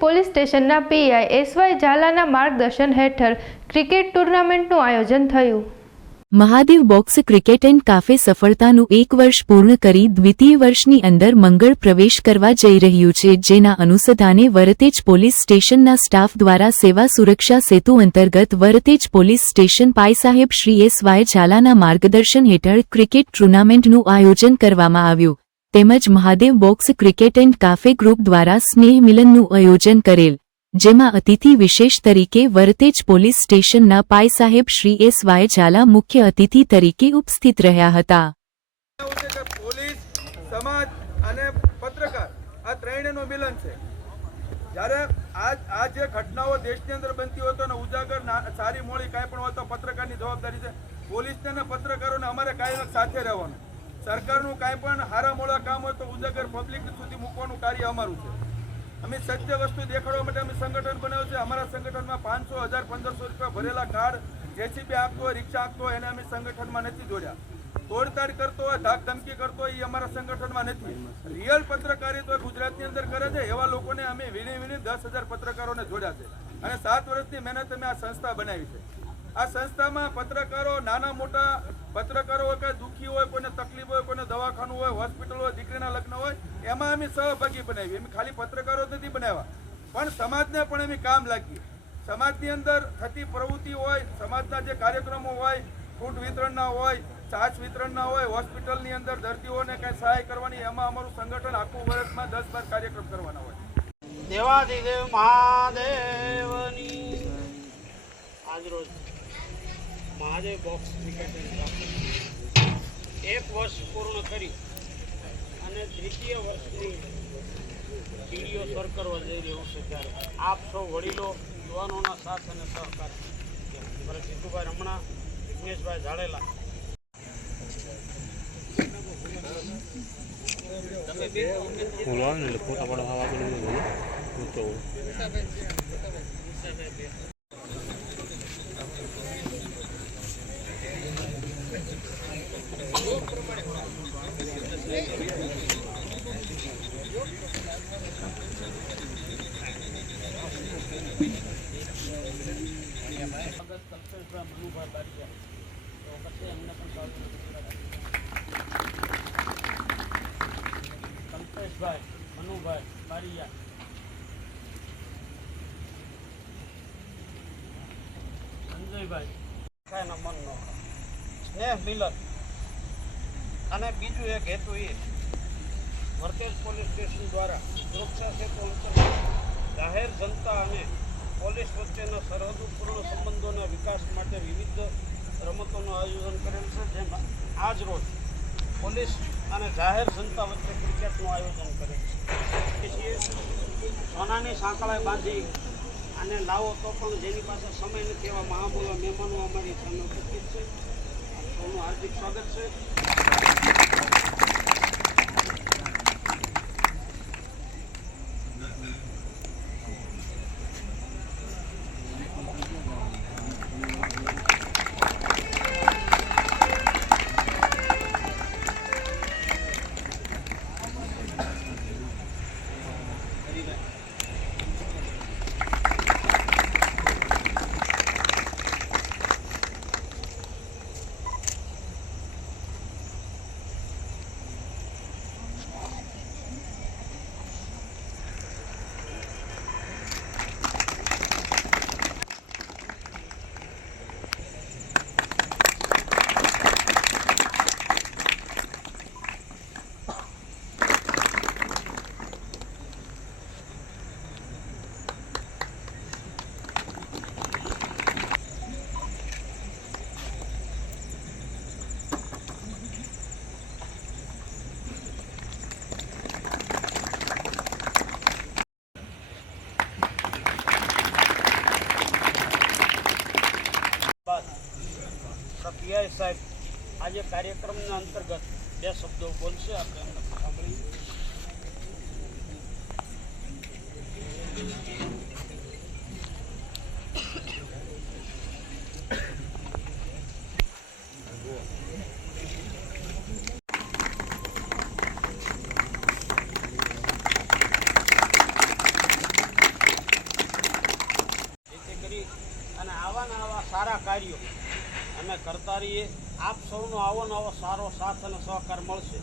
Police સ્ટેશનના PI SY ઝાલાના માર્ગદર્શન હેઠળ ક્રિકેટ ટુર્નામેન્ટનું આયોજન થયું. Mahadev box cricket and cafe સફળતાનું એક વર્ષ પૂર્ણ કરી દ્વિતીય વર્ષની અંદર મંગળ પ્રવેશ કરવા જઈ રહ્યું છે, જેના અનુસંધાને વરતેજ પોલીસ સ્ટેશનના સ્ટાફ દ્વારા સેવા સુરક્ષા સેતુ અંતર્ગત વરતેજ પોલીસ સ્ટેશન પાય સાહેબ શ્રી એસ વાય ઝાલાના માર્ગદર્શન હેઠળ ક્રિકેટ ટુર્નામેન્ટનું આયોજન કરવામાં આવ્યું. તેમજ Mahadev box cricket and cafe group દ્વારા સ્નેહ મિલનનું આયોજન કરેલ, જેમાં અતિથિ વિશેષ તરીકે વરતેજ પોલીસ સ્ટેશનના પાય સાહેબ શ્રી એસ વાય ઝાલા મુખ્ય અતિથિ તરીકે ઉપસ્થિત રહ્યા હતા. પોલીસ, સમાજ અને પત્રકાર, આ ત્રણેયનું મિલન છે. જ્યારે આ જે ઘટનાઓ દેશની અંદર બનતી હોય તો ઉજાગર સારી મોડી કાંઈ પણ હોય તો પત્રકારની જવાબદારી છે. પોલીસને પત્રકારોને અમારે કાંઈ સાથે રહેવાનું. સરકારનું કાંઈ પણ હારામોળા કામ હોય તો ઉજાગર પબ્લિક સુધી મૂકવાનું કાર્ય અમારું છે. અમે સત્ય વસ્તુ દેખાડવા માટે અમે સંગઠન બનાવ્યું છે. અમારા સંગઠનમાં પાંચસો હજાર પંદરસો રૂપિયા ભરેલા કાર્ડ જેસીબી આપતો હોય, રિક્ષા આપતો હોય, એને અમે સંગઠનમાં નથી જોડ્યા. તોડતાડ કરતો હોય ધાક ધમકી કરતો હોય એ અમારા સંગઠનમાં નથી. રિયલ પત્રકારિતા ગુજરાતની અંદર કરે છે. એવા લોકોને અમે વીણી વીણી દસ હજાર પત્રકારોને જોડ્યા છે. અને સાત વર્ષની મહેનત અમે આ સંસ્થા બનાવી છે. આ સંસ્થામાં પત્રકારો, નાના મોટા પત્રકારો હોય કે દુઃખી હોય, કોઈને તકલીફ હોય, કોઈને દવાખાનું હોય, હોસ્પિટલ હોય, દીકરીના લગ્ન હોય, એમાં અમે સહભાગી બનાવી અમે ખાલી પત્રકારો નથી બનાવ્યા. પણ સમાજને પણ અમે કામ લાગીએ. સમાજની અંદર થતી પ્રવૃત્તિ હોય, સમાજના જે કાર્યક્રમો હોય, ફૂડ વિતરણના હોય, છાશ વિતરણના હોય, હોસ્પિટલની અંદર દર્દીઓને કાંઈ સહાય કરવાની, એમાં અમારું સંગઠન આખું વર્ષમાં દસ બાર કાર્યક્રમ કરવાના હોય. દેવાધિદેવ મહાદેવની. આજરોજ મહાદેવ બોક્સ ક્રિકેટ એક વર્ષ પૂર્ણ કરી અને દ્વિતીય વર્ષની વીડિયો સર કરવા જઈ રહ્યું છે ત્યારે. આપ સૌ વડીલો યુવાનોના સાથ અને સહકાર. મારા જીતુભાઈ રમણા વિઘ્નેશભાઈ જાડેલા. બોલવાનું ને એટલે ફોટા કલ્પેશભાઈ મનુભાઈ બારિયા તો પછી એમને પણ સ્વાગત કલ્પેશભાઈ મનુભાઈ બારિયા સંજયભાઈ કાંઈના મન નો સ્નેહ મિલન. અને બીજું એક હેતુ એ વર્તેજ પોલીસ સ્ટેશન દ્વારા સુરક્ષા સેતુ અંતર્ગત જાહેર જનતા અને પોલીસ વચ્ચેના સરહદપૂર્ણ સંબંધોના વિકાસ માટે વિવિધ રમતોનું આયોજન કરેલ છે, જેમાં આજ રોજ પોલીસ અને જાહેર જનતા વચ્ચે ક્રિકેટનું આયોજન કરેલ છે. સોનાની સાંકળાએ બાંધી અને લાવો તો પણ જેની પાસે સમય નથી એવા મહામૂલા મહેમાનો અમારી સામે ઉપસ્થિત છે. સૌનું હાર્દિક સ્વાગત છે બાદ આપણા પીઆઈ સાહેબ, આજે કાર્યક્રમના અંતર્ગત બે શબ્દો બોલશે, આપણે એમને કરી અને આવા ને સારા કાર્યો અમે કરતા રહીએ આપ સૌનો આવો નવો સારો સાથ અને સહકાર મળશે.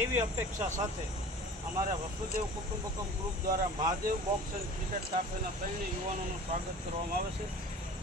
એવી અપેક્ષા સાથે અમારા વસુદેવ કુટુંબકમ ગ્રુપ દ્વારા મહાદેવ બોક્સ એન્ડ ક્રિકેટ કાફેના ત્રણેય યુવાનોનું સ્વાગત કરવામાં આવે છે.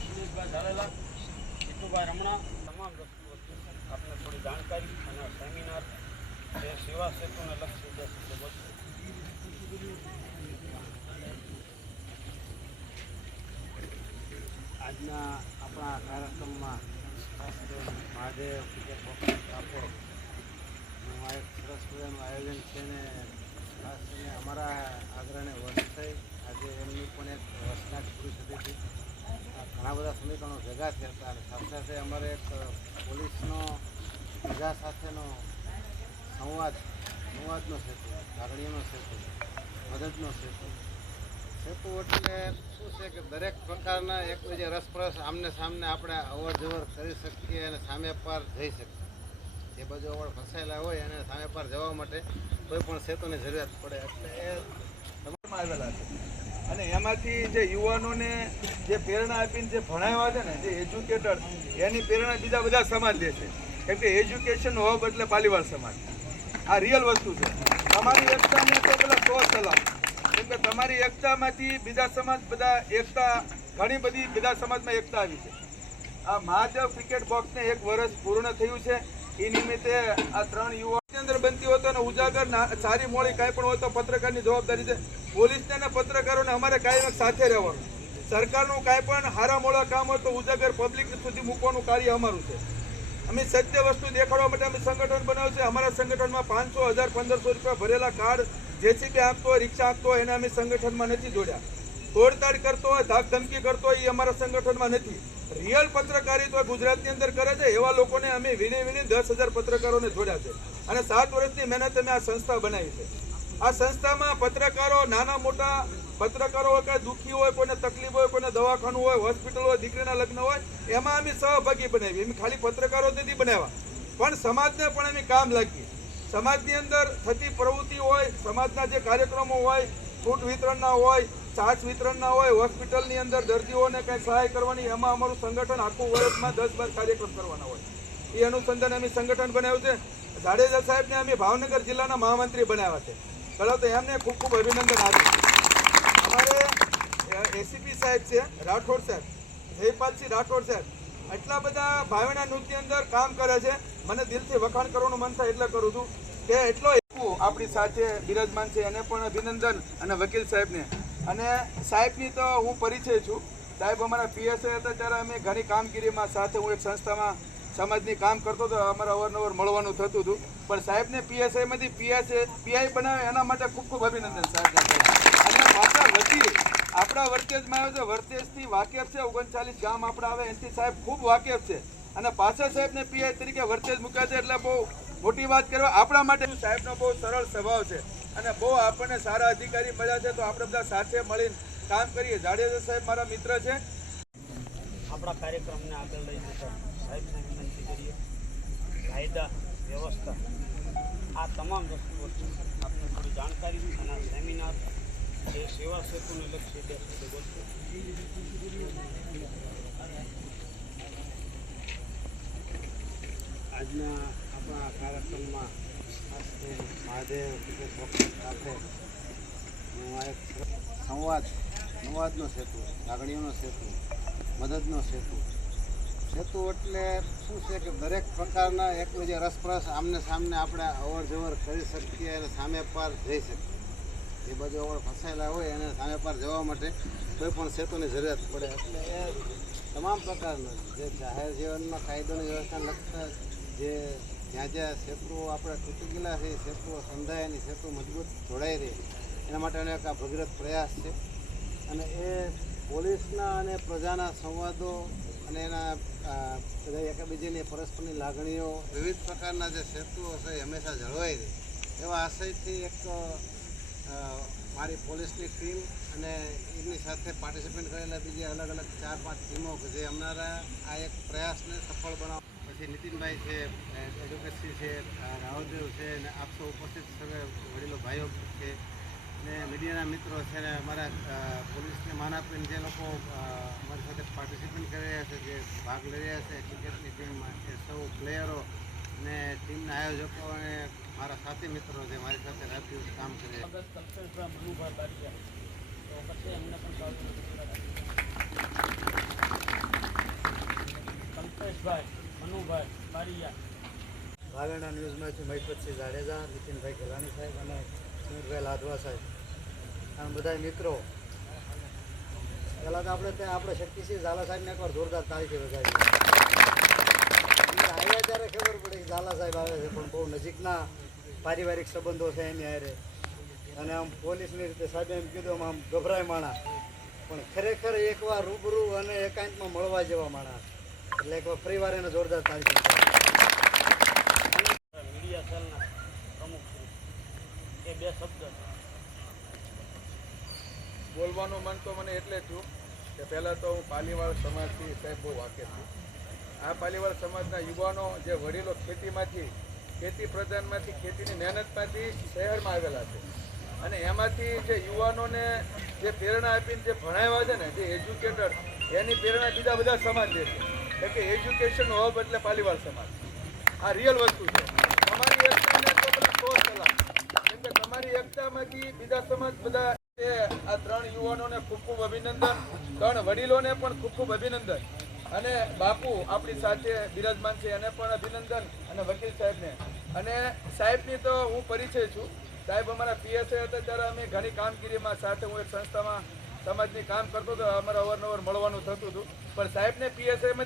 સુરેશભાઈ ધારેલા જીતુભાઈ રમણા, તમામ વસ્તુઓ આપને થોડી જાણકારી અને સેમિનાર, જે સેવા સેતુને લક્ષી ઉદ્દેશ છે બધું આજના આપણા કાર્યક્રમમાં ખાસ કરીને મહાદેવ ક્રિકેટ આપે એક સરસ મજાનું આયોજન છે ને, ખાસ કરીને અમારા આગ્રહને વર્ષ થઈ. આજે એમની પણ એક વર્ષના પૂરી થતી હતી ઘણા બધા સમીકરણો ભેગા થયા હતા સાથે સાથે અમારે એક પોલીસનો પ્રજા સાથેનો સંવાદ, સંવાદનો સેતુ લાગણીઓનો સેતુ, મદદનો સેતુ. સેતુ એટલે શું છે કે દરેક પ્રકારના એક બીજે રસપ્રસ આમને સામને આપણે અવર જવર કરી શકીએ અને સામે પાર જઈ શકીએ. જે બાજુ અવળ ફસાયેલા હોય અને સામે પાર જવા માટે કોઈ પણ સેતુની જરૂરિયાત પડે એટલે એ તમારામાં આવેલા છે. અને એમાંથી જે યુવાનોને જે પ્રેરણા આપીને જે ભણાવ્યા છે ને, જે એજ્યુકેટર, એની પ્રેરણા બીજા બધા સમાજ લે છે. કેમ કે એજ્યુકેશન હોબ એટલે પાલીવાર સમાજ. આ રિયલ વસ્તુ છે. તમારી એકતાને સો સલામ કે તમારી એકતામાંથી બીજા સમાજ બધા એકતા, ઘણી બધી બીજા સમાજમાં એકતા આવી છે. આ મહાદેવ ક્રિકેટ બોક્સને એક વર્ષ પૂર્ણ થયું છે. એ નિમિત્તે આ ત્રણ યુવાનો અંદર બનતી હોય તો અને ઉજાગર સારી મોડી કાંઈ પણ હોય તો પત્રકારની જવાબદારી છે. પોલીસને અને પત્રકારોને અમારે કાંઈ સાથે રહેવાનું. સરકારનું કાંઈ પણ હારા મોડા કામ હોય તો ઉજાગર પબ્લિક સુધી મૂકવાનું કાર્ય અમારું છે. અમે સત્ય વસ્તુ દેખાડવા માટે અમે સંગઠન બનાવ્યું છે. અમારા સંગઠનમાં પાંચસો, હજાર, પંદરસો રૂપિયા ભરેલા કાર્ડ જેસીબી આપતો રિક્ષા આપતો એને અમે સંગઠનમાં નથી જોડ્યા. તોડતાડ કરતો હોય ધાક ધમકી કરતો હોય એ અમારા સંગઠનમાં નથી. રિયલ પત્રકારિતા ગુજરાતની અંદર કરે છે, એવા લોકોને અમે વીણી વીણી દસ હજાર પત્રકારોને જોડ્યા છે. અને સાત વર્ષની મહેનત અમે આ સંસ્થા બનાવી છે. આ સંસ્થામાં પત્રકારો, નાના મોટા પત્રકારો હોય, કાંઈ દુઃખી હોય, કોઈને તકલીફ હોય, કોઈને દવાખાનું હોય, હોસ્પિટલ હોય, દીકરીના લગ્ન હોય, એમાં અમે સહભાગી બનાવી. અમે ખાલી પત્રકારો નથી બનાવ્યા. પણ સમાજને પણ અમે કામ લાગીએ સમાજની અંદર થતી પ્રવૃત્તિ હોય, સમાજના જે કાર્યક્રમો હોય ફૂટ વિતરણના હોય, છાશ વિતરણના હોય, હોસ્પિટલની અંદર દર્દીઓને કંઈ સહાય કરવાની, એમાં અમારું સંગઠન આખું વર્ષમાં દસ બાર કાર્યક્રમ કરવાના હોય. એ અનુસંધાને અમે સંગઠન બનાવ્યું છે. જાડેજા સાહેબને અમે ભાવનગર જિલ્લાના મહામંત્રી બનાવ્યા છે. ચલો તો એમને ખૂબ ખૂબ અભિનંદન આપ્યું અમારે એસીપી સાહેબ છે, રાઠોડ સાહેબ. જયપાલસિંહ રાઠોડ સાહેબ. એટલા બધા ભાવના નૃત્ય અંદર કામ કરે છે. મને દિલથી વખાણ કરવાનું મન થાય એટલે કરું છું. કે એટલો આપણી સાથે બિરાજમાન છે. એને પણ અભિનંદન અને વકીલ સાહેબને. અને સાહેબની તો હું પરિચય છું. સાહેબ અમારા પીએસઆઈ હતા ત્યારે અમે ઘણી કામગીરીમાં સાથે. હું એક સંસ્થામાં સમાજની કામ કરતો હતો. અમારે અવારનવાર મળવાનું થતું હતું. પણ સાહેબને પીએસઆઈમાંથી પીએસએ પીઆઈ બનાવે એના માટે ખૂબ ખૂબ અભિનંદન સાહેબ. અને પાછા વકીલ આપણા વર્તેજમાં આવ્યો છે વર્તેજથી વાકેફ છે, ઓગણચાલીસ ગામ આપણા આવે એનથી સાહેબ ખૂબ વાકેફ છે. અને પાછા સાહેબને પીઆઈ તરીકે વર્તેજ મૂક્યા છે, એટલે બહુ મોટી વાત કરવા આપણા માટે સાહેબનો બહુ સરળ સ્વભાવ છે. અને બહુ આપણને સારા અધિકારી મળ્યા છે, તો આપણે બધા સાથે મળીને કામ કરીએ. જાડેજા સાહેબ મારા મિત્ર છે. આપણા કાર્યક્રમને આગળ લઈ જતા સાહેબને વિનંતી કરીએ. કાયદા, વ્યવસ્થા, આ તમામ વસ્તુઓ છે. આપને થોડી જાણકારી અને સેમિનાર આજના આપણા કાર્યક્રમમાં મહાદેવ સાથે સંવાદ, સંવાદનો સેતુ, લાગણીઓનો સેતુ, મદદનો સેતુ. સેતુ એટલે શું છે કે દરેક પ્રકારના એકબીજા રસપ્રસ આમને સામને આપણે અવર જવર કરી શકીએ અને સામે પાર જઈ શકીએ. જે બાજુ આપણે ફસાયેલા હોય એને સામે પાર જવા માટે કોઈ પણ સેતુની જરૂરિયાત પડે. એટલે એ તમામ પ્રકારના જે જાહેર જીવનમાં કાયદોની વ્યવસ્થા લગતા જે જ્યાં જ્યાં સેતુઓ આપણે તૂટી ગયેલા છે, એ સેતુઓ સંધાય સેતુ મજબૂત જોડાઈ રહે. એના માટેનો એક આ ભગીરથ પ્રયાસ છે. અને એ પોલીસના અને પ્રજાના સંવાદો અને એના બધા એકબીજાની પરસ્પરની લાગણીઓ વિવિધ પ્રકારના જે સેતુઓ છે, એ હંમેશા જળવાઈ રહે. એવા આશયથી એક મારી પોલીસની ટીમ અને એમની સાથે પાર્ટિસિપેટ કરેલા બીજી અલગ અલગ ચાર પાંચ ટીમો કે જે અમારા આ એક પ્રયાસને સફળ બનાવ પછી નીતિનભાઈ છે એડવોકેસી છે રાહુલદેવ છે, અને આપ સૌ ઉપસ્થિત સર્વે વડીલો ભાઈઓ છે ને મીડિયાના મિત્રો છે ને અમારા પોલીસને માન આપીને જે લોકો અમારી સાથે પાર્ટિસિપેટ કરી રહ્યા છે, જે ભાગ લઈ રહ્યા છે ક્રિકેટની ટીમમાં એ સૌ પ્લેયરો ને ટીમના આયોજકો અને મારા સાથી મિત્રો જે મારી સાથે રાત દિવસ કામ કરી તો પછી એમને પણ કલ્પેશભાઈ મનુભાઈ બારિયા. ભાવેણા ન્યૂઝમાંથી મહિપતસિંહ જાડેજા નીતિનભાઈ ગેલાણી સાહેબ અને સુમિતભાઈ લાધવા સાહેબ. અને બધા મિત્રો પહેલાં તો આપણે ત્યાં આપણે શક્તિસિંહ ઝાલા સાહેબને એકવાર જોરદાર તારીખે વધારી આવ્યા ત્યારે ખબર પડી કે ઝાલા સાહેબ આવે છે પણ બહુ નજીકના પારિવારિક સંબંધો છે એની હારે. અને આમ પોલીસની રીતે સાહેબે એમ કીધું આમ ગભરાય માણા. પણ ખરેખર એકવાર રૂબરૂ અને એકાંતમાં મળવા જેવા માણા એટલે એકવાર ફરી વાર એને જોરદાર તારીખે મીડિયા સેલના પ્રમુખ એ બે શબ્દ બોલવાનું મન તો મને એટલે થયું કે પહેલાં તો હું પાલીવાળ સમાજથી સાહેબ બહુ વાકેફ છું. આ પાલીવાળ સમાજના યુવાનો જે વડીલો ખેતીમાંથી ખેતી પ્રધાનમાંથી ખેતીની મહેનતમાંથી શહેરમાં આવેલા છે. અને એમાંથી જે યુવાનોને જે પ્રેરણા આપીને જે ભણાવ્યા છે ને, જે એજ્યુકેટર, એની પ્રેરણા બીજા બધા સમાજ લે છે. કેમ કે એજ્યુકેશન હબ એટલે પાલીવાલ સમાજ. આ રિયલ વસ્તુ છે. તમારી એકતાને તો સો સલાહ. કેમ કે તમારી એકતામાંથી બીજા સમાજ બધા આ ત્રણ યુવાનોને ખૂબ ખૂબ અભિનંદન, ત્રણ વડીલોને પણ ખૂબ ખૂબ અભિનંદન. અને બાપુ આપણી સાથે બિરાજમાન છે, એને પણ અભિનંદન અને વકીલ સાહેબને. અને સાહેબની તો હું પરિચય છું. સાહેબ અમારા પીએસએ હતા ત્યારે અમે ઘણી કામગીરીમાં સાથે, હું એક સંસ્થામાં સમાજની કામ કરતો હતો, અમારે અવારનવાર મળવાનું થતું હતું. પણ સાહેબને પીએસઆઈમાં